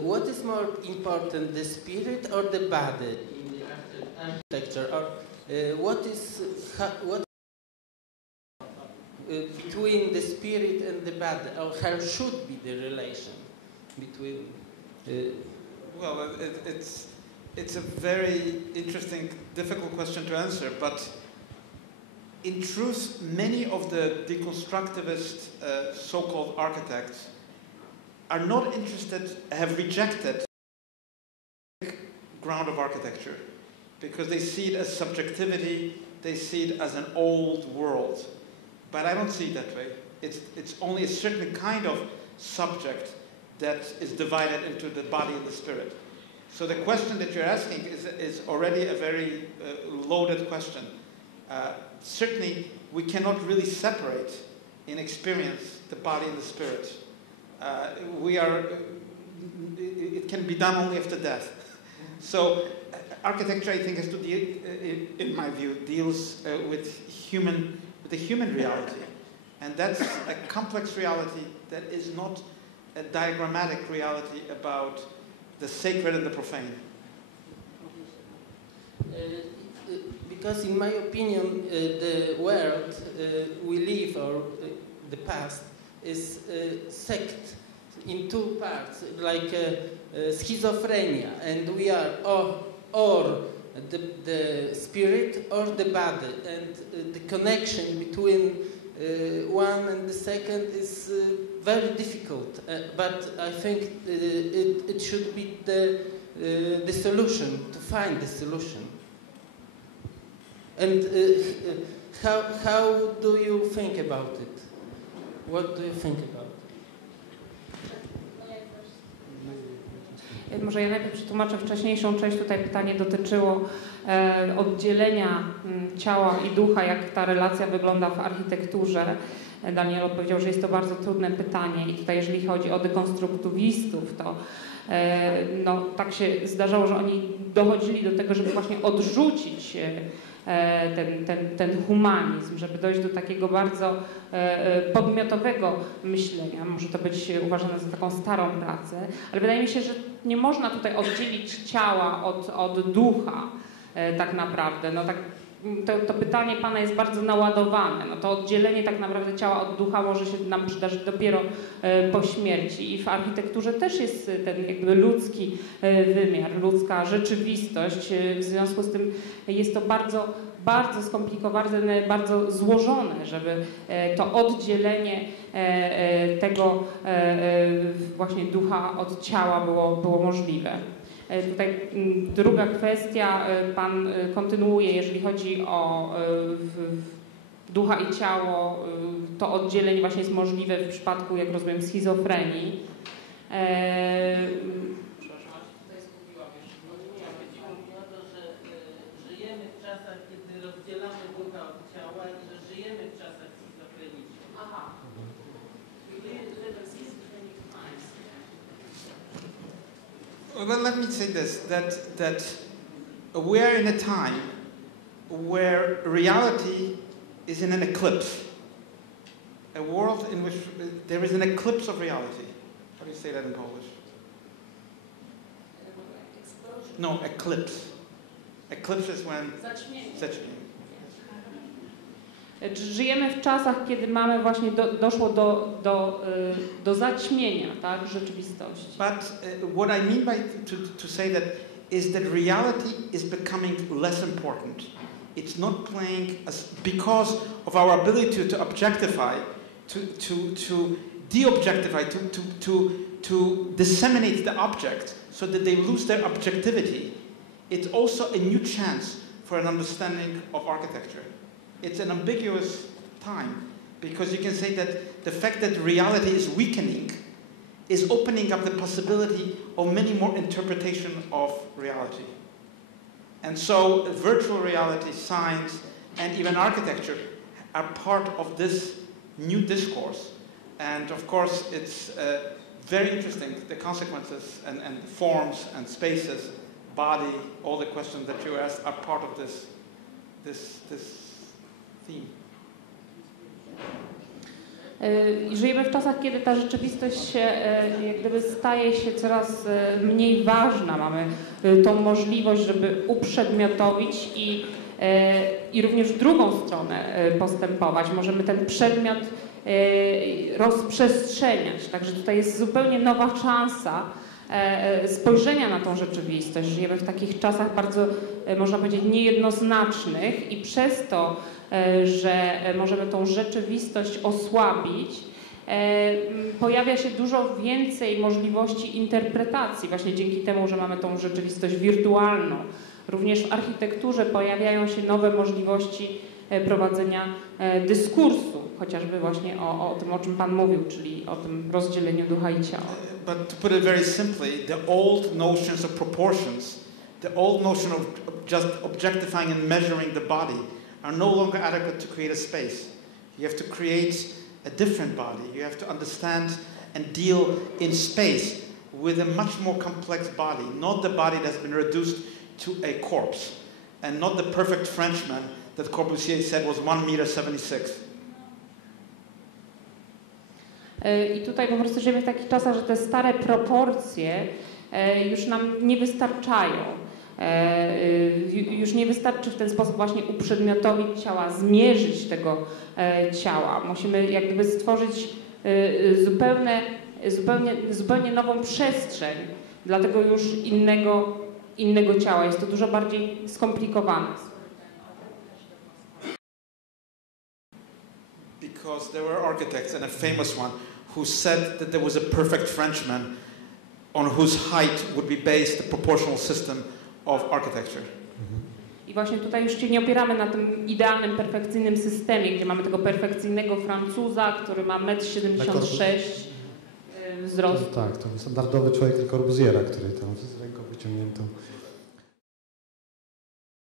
What is more important, the spirit or the body in the architecture? Or what between the spirit and the body, or how should be the relation between? Well, it's a very interesting, difficult question to answer, but in truth, many of the deconstructivist so-called architects are not interested, have rejected the ground of architecture because they see it as subjectivity, they see it as an old world. But I don't see it that way. It's only a certain kind of subject that is divided into the body and the spirit. So the question that you're asking is already a very loaded question. Certainly, we cannot really separate in experience the body and the spirit. It can be done only after death. So architecture, I think, has to deal, in my view, deals with the human reality. And that's a complex reality that is not a diagrammatic reality about the sacred and the profane. Because in my opinion, the world we live, or the past, is sect in two parts, like schizophrenia, and we are or the spirit or the body, and the connection between one and the second is very difficult. But I think it should be the solution, to find the solution. And how do you think about it? What do you think about it? Może ja najpierw przetłumaczę wcześniejszą część. Tutaj pytanie dotyczyło oddzielenia ciała i ducha, jak ta relacja wygląda w architekturze. Daniel odpowiedział, że jest to bardzo trudne pytanie i tutaj jeżeli chodzi o dekonstruktywistów, to no, tak się zdarzało, że oni dochodzili do tego, żeby właśnie odrzucić ten humanizm, żeby dojść do takiego bardzo podmiotowego myślenia. Może to być uważane za taką starą pracę, ale wydaje mi się, że nie można tutaj oddzielić ciała od ducha tak naprawdę. No tak, to pytanie Pana jest bardzo naładowane. No to oddzielenie tak naprawdę ciała od ducha może się nam przydarzyć dopiero po śmierci. I w architekturze też jest ten jakby ludzki wymiar, ludzka rzeczywistość. W związku z tym jest to bardzo, bardzo skomplikowane, bardzo złożone, żeby to oddzielenie tego właśnie ducha od ciała było możliwe. Tutaj druga kwestia, Pan kontynuuje, jeżeli chodzi o ducha i ciało, to oddzielenie właśnie jest możliwe w przypadku, jak rozumiem, schizofrenii. Tutaj zgubiłam jeszcze. Chodziło mi o to, że żyjemy w czasach, kiedy rozdzielamy ducha od ciała i że żyjemy w czasach schizofrenicznych. Aha. Well, let me say this, that we are in a time where reality is in an eclipse. A world in which there is an eclipse of reality. How do you say that in Polish? Explosion. No, eclipse. Eclipse is when... Zaćmienie. Żyjemy w czasach, kiedy mamy właśnie doszło do zaćmienia, tak, rzeczywistości. But what I mean by to say that is that reality is becoming less important. It's not playing because of our ability to objectify, to de-objectify, to disseminate the object so that they lose their objectivity. It's also a new chance for an understanding of architecture. It's an ambiguous time because you can say that the fact that reality is weakening is opening up the possibility of many more interpretations of reality. And so virtual reality, science, and even architecture are part of this new discourse. And of course, it's very interesting, the consequences and forms and spaces, body, all the questions that you asked are part of this theme. I żyjemy w czasach, kiedy ta rzeczywistość jak gdyby staje się coraz mniej ważna. Mamy tą możliwość, żeby uprzedmiotowić i również w drugą stronę postępować. Możemy ten przedmiot rozprzestrzeniać. Także tutaj jest zupełnie nowa szansa spojrzenia na tą rzeczywistość. Żyjemy w takich czasach bardzo, można powiedzieć, niejednoznacznych i przez to, że możemy tą rzeczywistość osłabić, pojawia się dużo więcej możliwości interpretacji właśnie dzięki temu, że mamy tą rzeczywistość wirtualną. Również w architekturze pojawiają się nowe możliwości prowadzenia dyskursu, chociażby właśnie o tym, o czym Pan mówił, czyli o tym rozdzieleniu ducha i ciała. But to put it very simply, the old notions of proportions, the old notion of just objectifying and measuring the body are no longer adequate to create a space. You have to create a different body. You have to understand and deal in space with a much more complex body, not the body that's been reduced to a corpse, and not the perfect Frenchman that Corbusier said was 1,76 m. I tutaj po prostu żyjemy w takich czasach, że te stare proporcje już nam nie wystarczają. Już nie wystarczy w ten sposób właśnie uprzedmiotowić ciała, zmierzyć tego ciała. Musimy jak gdyby stworzyć zupełnie nową przestrzeń dla tego już innego ciała. Jest to dużo bardziej skomplikowane. Because there were architects, and a famous one, who said that there was a perfect Frenchman on whose height would be based the proportional system of architecture. I właśnie tutaj już się nie opieramy na tym idealnym, perfekcyjnym systemie, gdzie mamy tego perfekcyjnego Francuza, który ma 1,76 m wzrostu. Tak, to standardowy człowiek tylko Corbusiera, który tam z ręką wyciągniętą